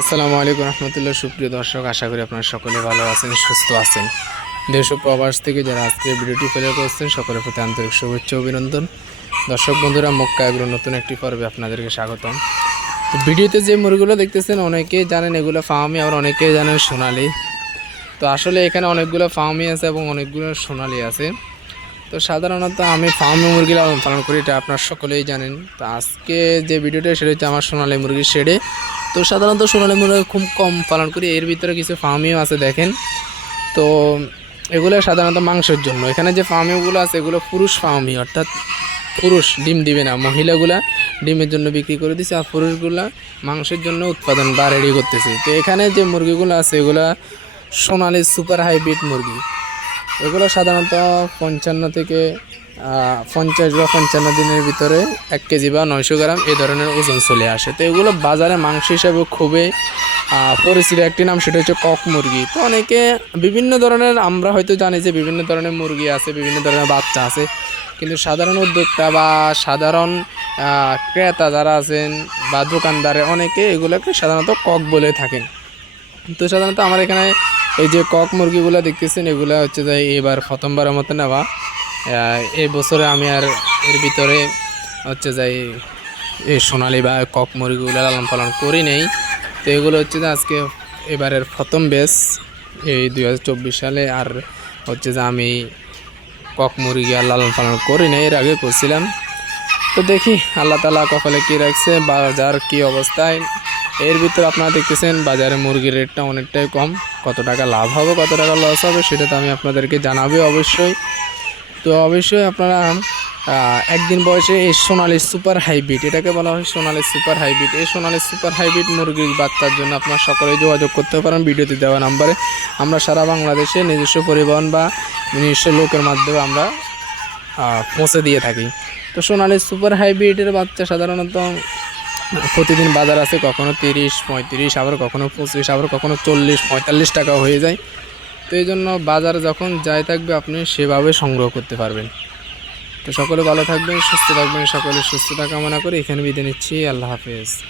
আসসালামু আলাইকুম রহমতুল্লাহ। সুপ্রিয় দর্শক, আশা করি আপনারা সকলে ভালো আছেন, সুস্থ আছেন। দেশ ও প্রবাস থেকে যারা আজকে ভিডিওটি ফলো করছেন, সকলের প্রতি আন্তরিক শুভেচ্ছা অভিনন্দন। দর্শক বন্ধুরা, মক্কা এগুলো নতুন একটি পর্বে আপনাদেরকে স্বাগতম। তো ভিডিওতে যে মুরগিগুলো দেখতেছেন, অনেকেই জানেন এগুলো ফার্মি, আবার অনেকেই জানেন সোনালি। তো আসলে এখানে অনেকগুলো ফার্মি আছে এবং অনেকগুলো সোনালি আছে। তো সাধারণত আমি ফার্মে মুরগি লালন পালন করি, এটা আপনার সকলেই জানেন। তো আজকে যে ভিডিওটা, সেটা হচ্ছে আমার সোনালি মুরগির শেডে। তো সাধারণত সোনালি মুরগি খুব কম পালন করি। এর ভিতরে কিছু ফার্মিও আছে দেখেন। তো এগুলো সাধারণত মাংসের জন্য। এখানে যে ফার্মিগুলো আছে, এগুলো পুরুষ ফার্মি অর্থাৎ পুরুষ ডিম দিবে না। মহিলাগুলা ডিমের জন্য বিক্রি করে দিছে আর পুরুষগুলা মাংসের জন্য উৎপাদন বা রেডি করতেছে। তো এখানে যে মুরগিগুলো আছে, এগুলা সোনালি সুপার হাইব্রিড মুরগি। এগুলো সাধারণত পঞ্চান্ন থেকে পঞ্চাশ বা পঞ্চান্ন দিনের ভিতরে এক কেজি বা নয়শো গ্রাম এই ধরনের ওজন চলে আসে। তো এগুলো বাজারে মাংস হিসাবে খুবই পরিচিত একটি নাম, সেটা হচ্ছে কক মুরগি। তো অনেকে বিভিন্ন ধরনের, আমরা হয়তো জানি যে বিভিন্ন ধরনের মুরগি আছে, বিভিন্ন ধরনের বাচ্চা আছে, কিন্তু সাধারণ উদ্যোক্তা বা সাধারণ ক্রেতা যারা আছেন বা দোকানদারে অনেকে এগুলোকে সাধারণত কক বলে থাকেন। তো সাধারণত আমার এখানে এই যে কক মুরগিগুলো দেখতেছেন, এগুলো হচ্ছে যে এবার প্রথমবারের মতো নেওয়া। এই বছরে আমি আর এর ভিতরে হচ্ছে যে এই সোনালি বা কক মুরগিগুলো লালন পালন করি নেই। তো এগুলো হচ্ছে যে আজকে এবারের প্রথম বেস এই দু হাজার চব্বিশ সালে। আর হচ্ছে যে আমি কক মুরগি আর লালন পালন করি নাই, এর আগে করছিলাম। তো দেখি আল্লাহ তালা কপালে কী রাখছে, বাজার কী অবস্থায়। এর ভিতর আপনারা দেখতেছেন বাজারে মুরগির রেটটা অনেকটাই কম। কত টাকা লাভ হবে, কত টাকা লস হবে, সেটা তো আমি আপনাদেরকে জানাব অবশ্যই। তো অবশ্যই আপনারা একদিন বয়সে এই সোনালি সুপার হাইব্রিড, এটাকে বলা হয় সোনালি সুপার হাইব্রিড। এই সোনালি সুপার হাইব্রিড মুরগির বাচ্চার জন্য আপনারা সকলে যোগাযোগ করতে পারেন ভিডিওতে দেওয়া নাম্বারে। আমরা সারা বাংলাদেশে নিজস্ব পরিবহন বা নিজস্ব লোকের মাধ্যমে আমরা পৌঁছে দিয়ে থাকি। তো সোনালি সুপার হাইব্রিডের বাচ্চা সাধারণত প্রতিদিন বাজার আছে কখনো তিরিশ, পঁয়ত্রিশ, আবার কখনো পঁচিশ, আবার কখনো চল্লিশ, পঁয়তাল্লিশ টাকা হয়ে যায়। তো এই জন্য বাজার যখন যাই থাকবে, আপনি সেভাবে সংগ্রহ করতে পারবেন। তো সকলে ভালো থাকবেন, সুস্থ থাকবেন, সকলে সুস্থতা কামনা করে এখানে বিদায় নিচ্ছি। আল্লাহ হাফেজ।